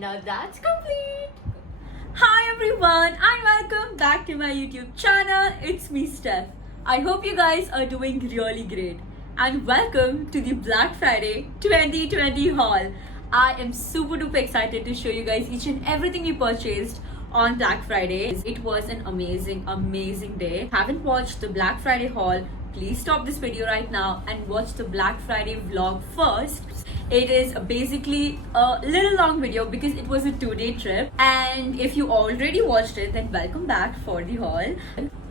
And now that's complete. Hi everyone and welcome back to my YouTube channel. It's me Steph. I hope you guys are doing really great and welcome to the Black Friday 2020 haul. I am super duper excited to show you guys each and everything we purchased on Black Friday. It was an amazing day. If you haven't watched the Black Friday haul, please stop this video right now and watch the Black Friday vlog first. It is basically a little long video because it was a 2-day trip, and if you already watched it, then welcome back for the haul.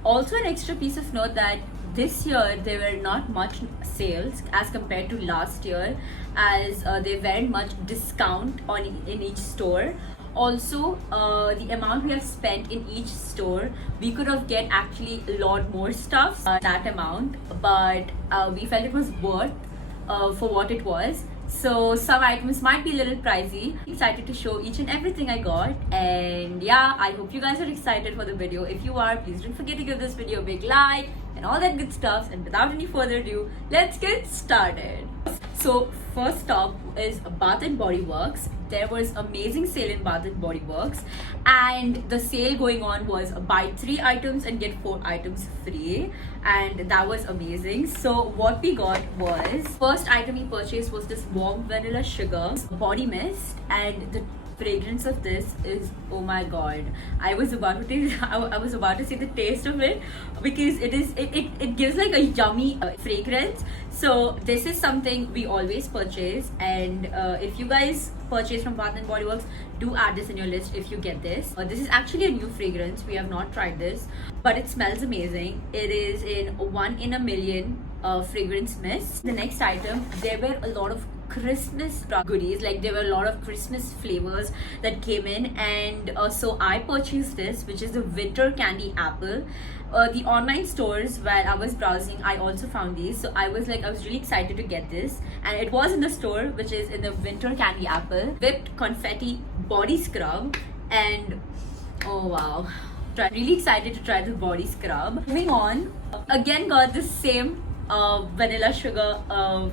Also, an extra piece of note that this year there were not much sales as compared to last year, as there weren't much discount in each store. Also, the amount we have spent in each store, we could have get actually a lot more stuff that amount, but we felt it was worth for what it was. So some items might be a little pricey. Excited to show each and everything I got, and yeah, I hope you guys are excited for the video. If you are, please don't forget to give this video a big like and all that good stuff. And without any further ado, let's get started. So first up is Bath and Body Works. There was amazing sale in Bath and Body Works, and the sale going on was buy 3 items and get 4 items free, and that was amazing. So what we got was, first item we purchased was this warm vanilla sugar body mist, and the fragrance of this is, oh my god, I was about to say the taste of it, because it gives like a yummy fragrance. So this is something we always purchase, and if you guys purchase from Bath and Body Works, do add this in your list if you get this. This is actually a new fragrance. We have not tried this, but it smells amazing. It is in 1 in a million fragrance mist. The next item, there were a lot of Christmas goodies, like there were a lot of Christmas flavors that came in, and so I purchased this, which is the winter candy apple. The online stores where I was browsing, I also found these, so I was really excited to get this, and it was in the store, which is in the winter candy apple whipped confetti body scrub, and oh wow, really excited to try the body scrub. Moving on, again got the same vanilla sugar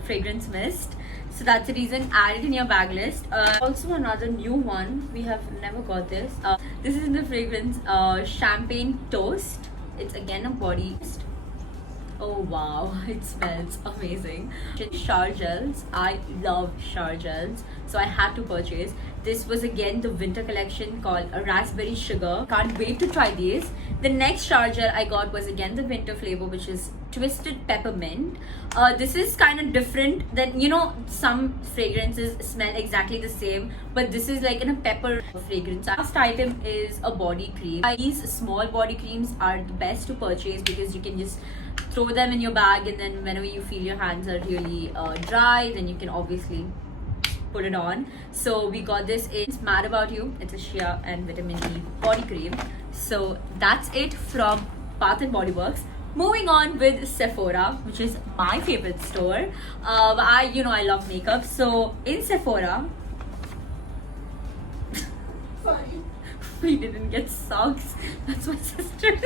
fragrance mist. So that's the reason, add it in your bag list. Also another new one, we have never got this. This is in the fragrance Champagne Toast. It's again a body mist. Oh wow, it smells amazing. Shower gels, I love shower gels, so I had to purchase. This was again the winter collection called a raspberry sugar. Can't wait to try these. The next shower gel I got was again the winter flavor, which is twisted peppermint. This is kind of different than, you know, some fragrances smell exactly the same, but this is like in a pepper fragrance. Last item is a body cream. These small body creams are the best to purchase because you can just throw them in your bag, and then whenever you feel your hands are really dry, then you can obviously put it on. So we got this in Mad About You. It's a shea and vitamin E body cream. So that's it from Bath and Body Works. Moving on with Sephora, which is my favorite store. I love makeup. So in Sephora, sorry, we didn't get socks. That's my sister.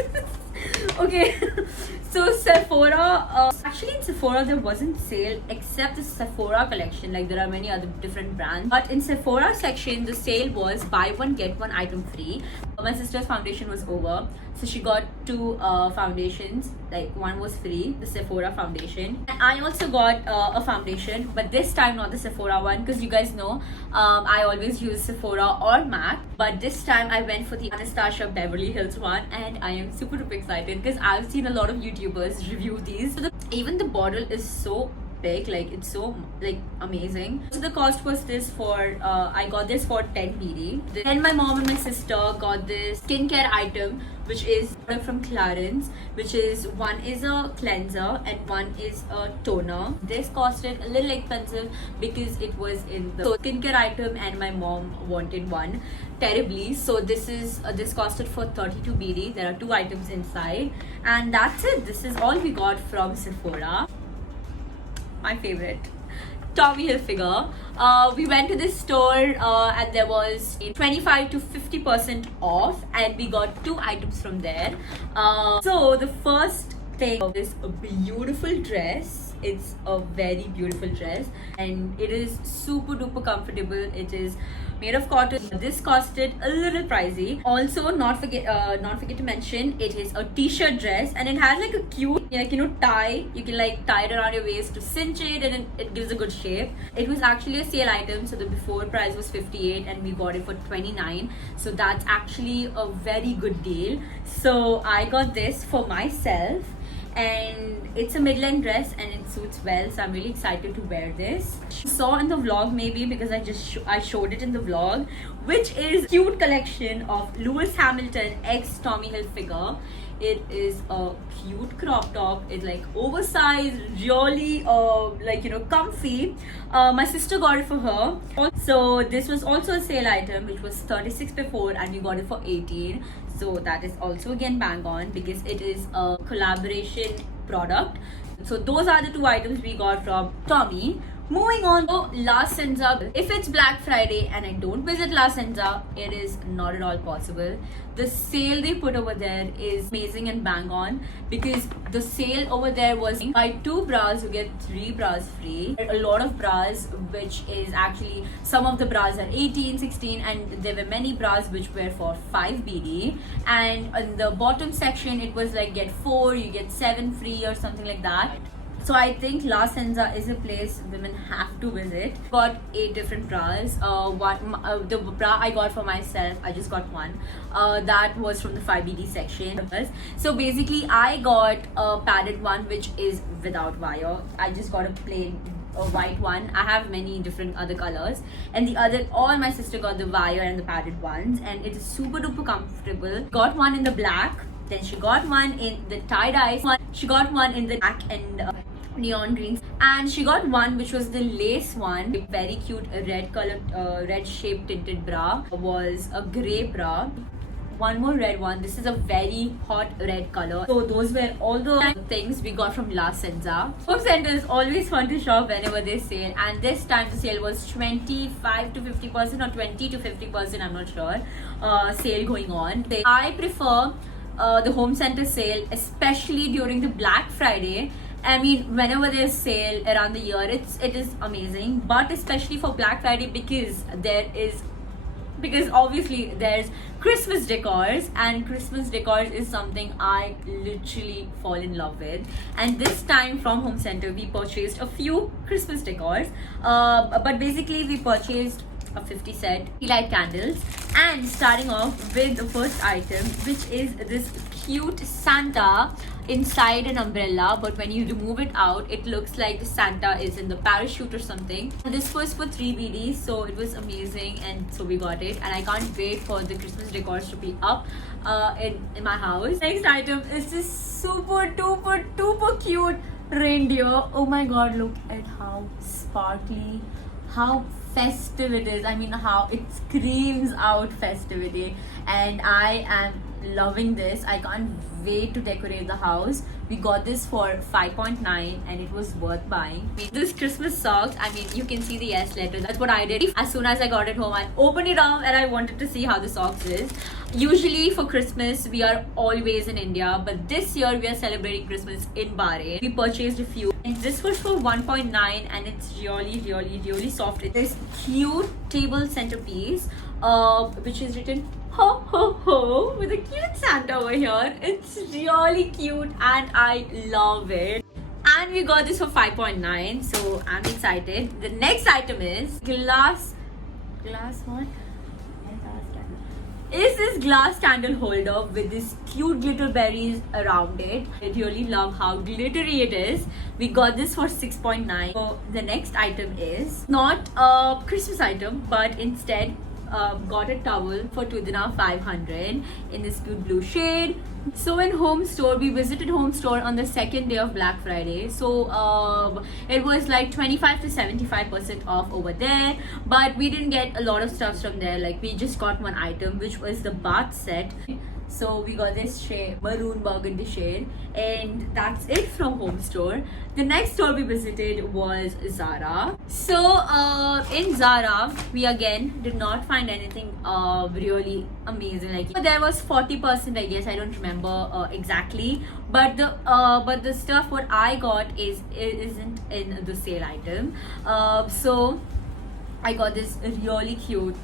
Okay, so Sephora, actually in Sephora there wasn't sale except the Sephora collection. Like there are many other different brands, but in Sephora section the sale was buy one get one item free. My sister's foundation was over, so she got 2 foundations, like one was free, the Sephora foundation, and I also got a foundation, but this time not the Sephora one, because you guys know I always use Sephora or MAC, but this time I went for the Anastasia Beverly Hills one, and I am super excited because I've seen a lot of YouTubers review these. So even the bottle is so big, like it's so amazing. So the cost was this for I got this for 10 BD. Then my mom and my sister got this skincare item, which is from Clarins, which is one is a cleanser and one is a toner. This costed a little expensive because it was in the skincare item, and my mom wanted one terribly, so this costed for 32 BD. There are 2 items inside, and that's it. This is all we got from Sephora. My favorite, Tommy Hilfiger. We went to this store and there was 25 to 50% off, and we got 2 items from there. So the first thing is a beautiful dress. It's a very beautiful dress and it is super duper comfortable. It is made of cotton. This costed a little pricey. Also, not forget to mention, it is a t-shirt dress and it has like a cute tie. You can like tie it around your waist to cinch it, and it gives a good shape. It was actually a sale item, so the before price was 58 and we got it for 29, so that's actually a very good deal. So I got this for myself and it's a mid-length dress and it suits well, so I'm really excited to wear this. You saw in the vlog maybe, because I showed it in the vlog, which is cute collection of Lewis Hamilton x Tommy Hilfiger. It is a cute crop top. It's like oversized, really comfy. My sister got it for her. So this was also a sale item, which was 36 before and we got it for 18. So that is also again bang on because it is a collaboration product. So those are the two items we got from Tommy. Moving on to La Senza. If it's Black Friday and I don't visit La Senza, it is not at all possible. The sale they put over there is amazing and bang on, because the sale over there was buy 2 bras you get 3 bras free. A lot of bras, which is actually, some of the bras are 18, 16, and there were many bras which were for 5 BD. And in the bottom section it was like get 4 you get 7 free or something like that. So I think La Senza is a place women have to visit. Got 8 different bras. The bra I got for myself, I just got one. That was from the 5BD section. So basically I got a padded one which is without wire. I just got a plain white one. I have many different other colors, and all my sister got the wire and the padded ones, and it is super duper comfortable. Got one in the black, then she got one in the tie-dye one, she got one in the black and neon greens, and she got one which was the lace one. A very cute red colored red shaped tinted bra was a grey bra. One more red one. This is a very hot red color. So those were all the things we got from La Senza. Home Center is always fun to shop whenever they sale, and this time the sale was 25 to 50% or 20 to 50%, I'm not sure, sale going on. I prefer the Home Center sale, especially during the Black Friday. I mean, whenever there's sale around the year, it is amazing, but especially for Black Friday, because obviously there's Christmas decors, and Christmas decors is something I literally fall in love with. And this time from Home Center we purchased a few Christmas decors, but basically we purchased a 50 set light candles, and starting off with the first item, which is this cute Santa inside an umbrella, but when you remove it out it looks like Santa is in the parachute or something. This was for 3 BD, so it was amazing, and so we got it, and I can't wait for the Christmas decors to be up in my house. Next item is this super duper cute reindeer. Oh my god, look at how sparkly, how festive it is. I mean, how it screams out festivity, and I am loving this. I can't wait to decorate the house. We got this for 5.9 and it was worth buying. This Christmas socks, I mean, you can see the S letter. That's what I did. As soon as I got it home, I opened it up and I wanted to see how the socks is. Usually for Christmas we are always in India, but this year we are celebrating Christmas in Bahrain. We purchased a few, and this was for 1.9 and it's really soft. This cute table centerpiece, which is written ho ho ho with a cute Santa over here. It's really cute and I love it. And we got this for 5.9, so I'm excited. The next item is glass what? Is this glass candle holder with this cute glitter berries around it. I really love how glittery it is. We got this for 6.9. So the next item is not a Christmas item, but instead got a towel for 2 dinar 500 in this cute blue shade. So in Home Store, we visited Home Store on the second day of Black Friday, so it was like 25 to 75% off over there, but we didn't get a lot of stuff from there. Like, we just got one item, which was the bath set. So we got this shade, maroon burgundy shade, and that's it from Home Store. The next store we visited was Zara. So in Zara, we again did not find anything really amazing. Like there was 40%, I guess. I don't remember exactly, but the stuff what I got isn't in the sale item. So I got this really cute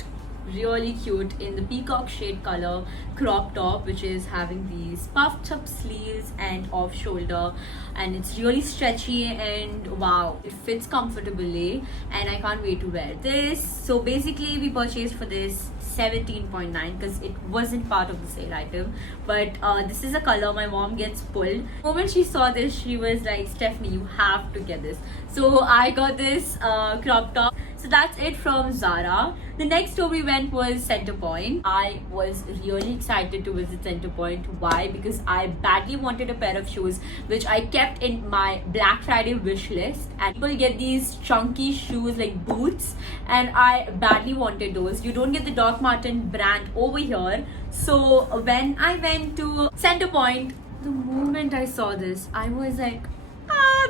in the peacock shade color crop top, which is having these puffed up sleeves and off shoulder, and it's really stretchy and wow, it fits comfortably and I can't wait to wear this. So basically we purchased for this 17.9 because it wasn't part of the sale item, but this is a color my mom gets pulled. The moment she saw this, she was like, Stephanie, you have to get this. So I got this crop top. So that's it from Zara. The next store we went was Centerpoint. I was really excited to visit Centerpoint. Why? Because I badly wanted a pair of shoes which I kept in my Black Friday wish list, and people get these chunky shoes like boots, and I badly wanted those. You don't get the Doc Marten brand over here. So when I went to Centerpoint, the moment I saw this, I was like,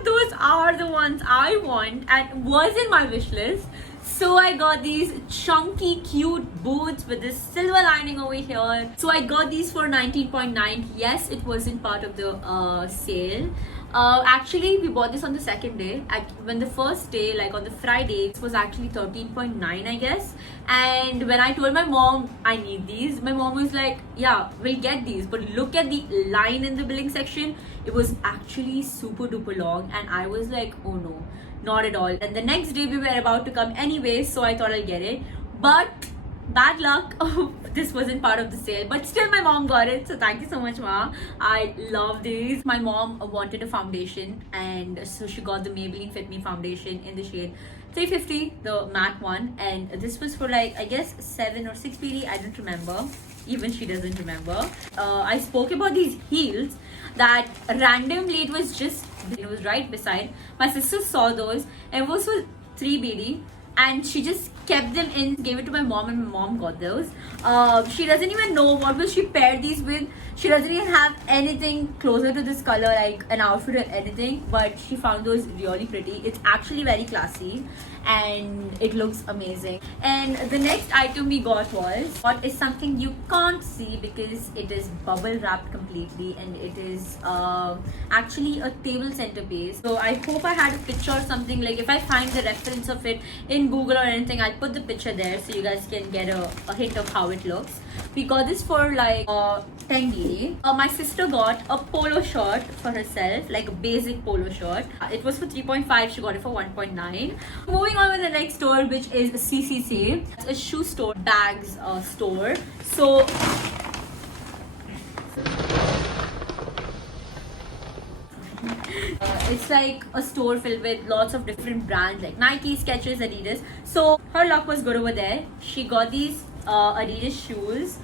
those are the ones I want, and was in my wish list. So I got these chunky cute boots with this silver lining over here. So I got these for 19.9. Yes, it wasn't part of the sale. Actually we bought this on the second day. When the first day, like on the Friday, it was actually 13.9, I guess. And when I told my mom I need these, my mom was like, yeah, we'll get these, but look at the line in the billing section. It was actually super duper long, and I was like, oh no, not at all. And the next day we were about to come anyway, so I thought I'll get it, but bad luck. This wasn't part of the sale, but still my mom got it, so thank you so much, Ma. I love these. My mom wanted a foundation, and so she got the Maybelline Fit Me foundation in the shade 350, the matte one, and this was for like, I guess 7 or 6 PD, I don't remember. Even she doesn't remember. I spoke about these heels that randomly it was right beside. My sister saw those, and it was for 3 BD, and she just kept them in, gave it to my mom, and my mom got those. She doesn't even know what will she pair these with. She doesn't even have anything closer to this color, like an outfit or anything, but she found those really pretty. It's actually very classy and it looks amazing. And the next item we got was what is something you can't see because it is bubble wrapped completely, and it is actually a table centerpiece. So I hope I had a picture or something. Like if I find the reference of it in Google or anything, I'll put the picture there so you guys can get a hint of how it looks. We got this for like 10 DD. My sister got a polo shirt for herself, like a basic polo shirt. It was for 3.5, she got it for 1.9. Moving on with the next store, which is CCC. It's a shoe store, bags store. So it's like a store filled with lots of different brands like Nike, Skechers, Adidas. So her luck was good over there. She got these Adidas shoes,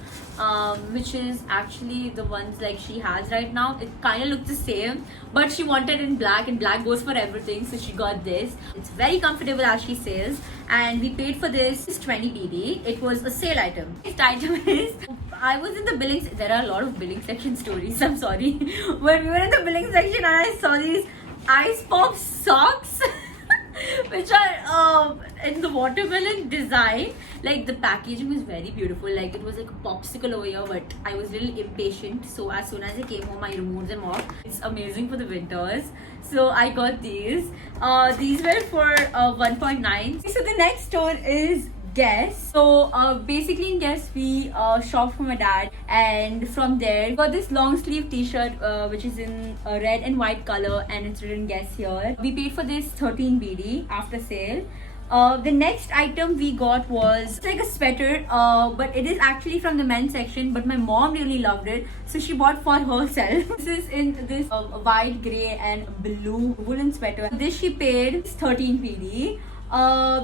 which is actually the ones like she has right now. It kind of looks the same, but she wanted in black, and black goes for everything, so she got this. It's very comfortable, as she says, and we paid for this 20 BD. It was a sale item. Next item is, I was in the billing. There are a lot of billing section stories, I'm sorry. When we were in the billing section and I saw these Ice Pop socks which are in the watermelon design. Like the packaging was very beautiful, like it was like a popsicle over here, but I was a little impatient, so as soon as I came home I removed them off. It's amazing for the winters, so I got these. These were for 1.9. So the next store is Guess. So basically in Guess we shopped for my dad, and from there got this long sleeve t-shirt which is in a red and white color, and it's written Guess here. We paid for this 13 BD after sale. The next item we got was like a sweater, but it is actually from the men's section, but my mom really loved it, so she bought for herself. This is in this white, grey and blue woolen sweater. This she paid 13 PD.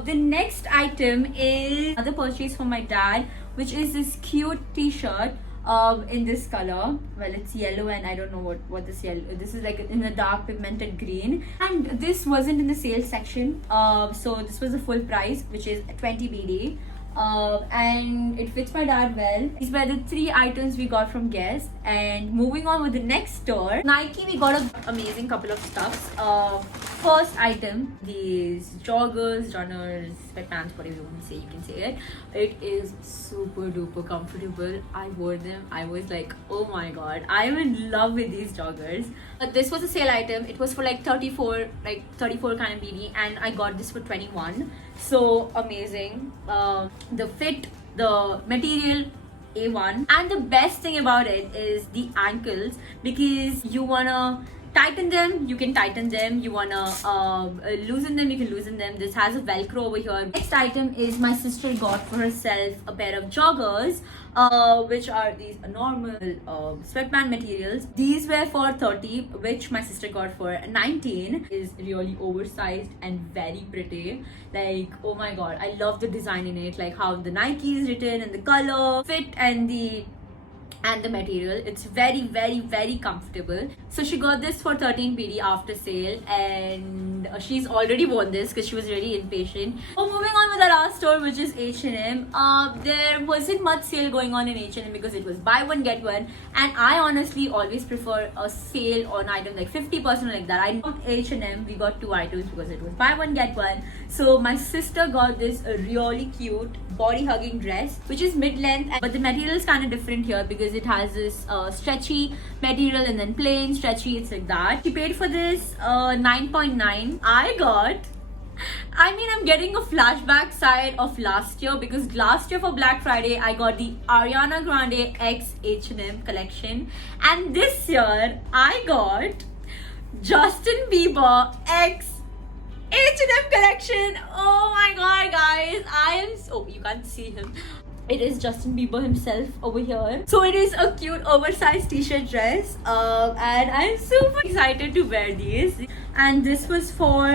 The next item is another purchase for my dad, which is this cute t-shirt in this color. Well, it's yellow, and I don't know what this yellow, this is like in a dark pigmented green, and this wasn't in the sales section, so this was the full price, which is 20 BD. and it fits my dad well. These were the 3 items we got from Guess. And moving on with the next store, Nike, we got a amazing couple of stuffs. First item, these joggers, runners, sweatpants, whatever you want to say, you can say it. It is super duper comfortable. I wore them. I was like, oh my god, I'm in love with these joggers. But this was a sale item. It was for like 34 kind of BD, and I got this for 21. So amazing. The fit, the material, A1. And the best thing about it is the ankles, because you wanna tighten them, you can tighten them. You wanna loosen them, you can loosen them. This has a velcro over here. Next item is my sister got for herself a pair of joggers, which are these normal sweatband materials. These were for 30, which my sister got for 19. Is really oversized and very pretty. Like, oh my god, I love the design in it, like how the Nike is written and the color, fit, and the material. It's very very comfortable. So she got this for 13 PD after sale, and she's already worn this because she was really impatient. So moving on with our last store, which is H&M. There wasn't much sale going on in H&M because it was buy one get one, and I honestly always prefer a sale on item like 50% or like that. I know H&M we got 2 items because it was buy one get one. So my sister got this really cute body hugging dress, which is mid-length, but the material is kind of different here because it has this stretchy material and then plain stretchy. It's like that. She paid for this 9.9. I'm getting a flashback side of last year, because last year for Black Friday I got the Ariana Grande X H&M collection, and this year I got Justin Bieber X H&M collection. Oh my god, guys, I am so, you can't see him. It is Justin Bieber himself over here. So it is a cute oversized t-shirt dress, and I'm super excited to wear these. And this was for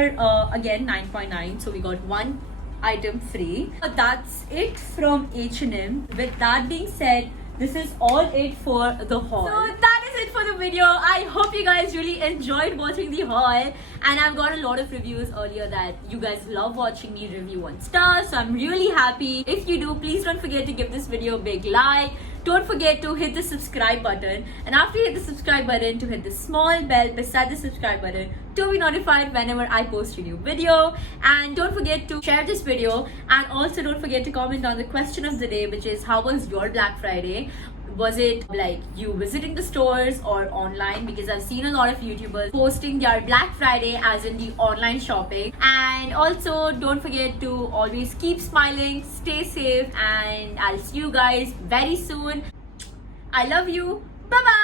again 9.9, so we got 1 item free. But that's it from H&M. With that being said, this is all it for the haul. So that is it for the video. I hope you guys really enjoyed watching the haul, and I've got a lot of reviews earlier that you guys love watching me review 1 star, so I'm really happy. If you do, please don't forget to give this video a big like. Don't forget to hit the subscribe button, and after you hit the subscribe button, to hit the small bell beside the subscribe button to be notified whenever I post a new video. And don't forget to share this video, and also don't forget to comment on the question of the day, which is how was your Black Friday? Was it like you visiting the stores or online? Because I've seen a lot of YouTubers posting their Black Friday as in the online shopping. And also don't forget to always keep smiling, stay safe, and I'll see you guys very soon. I love you. Bye bye.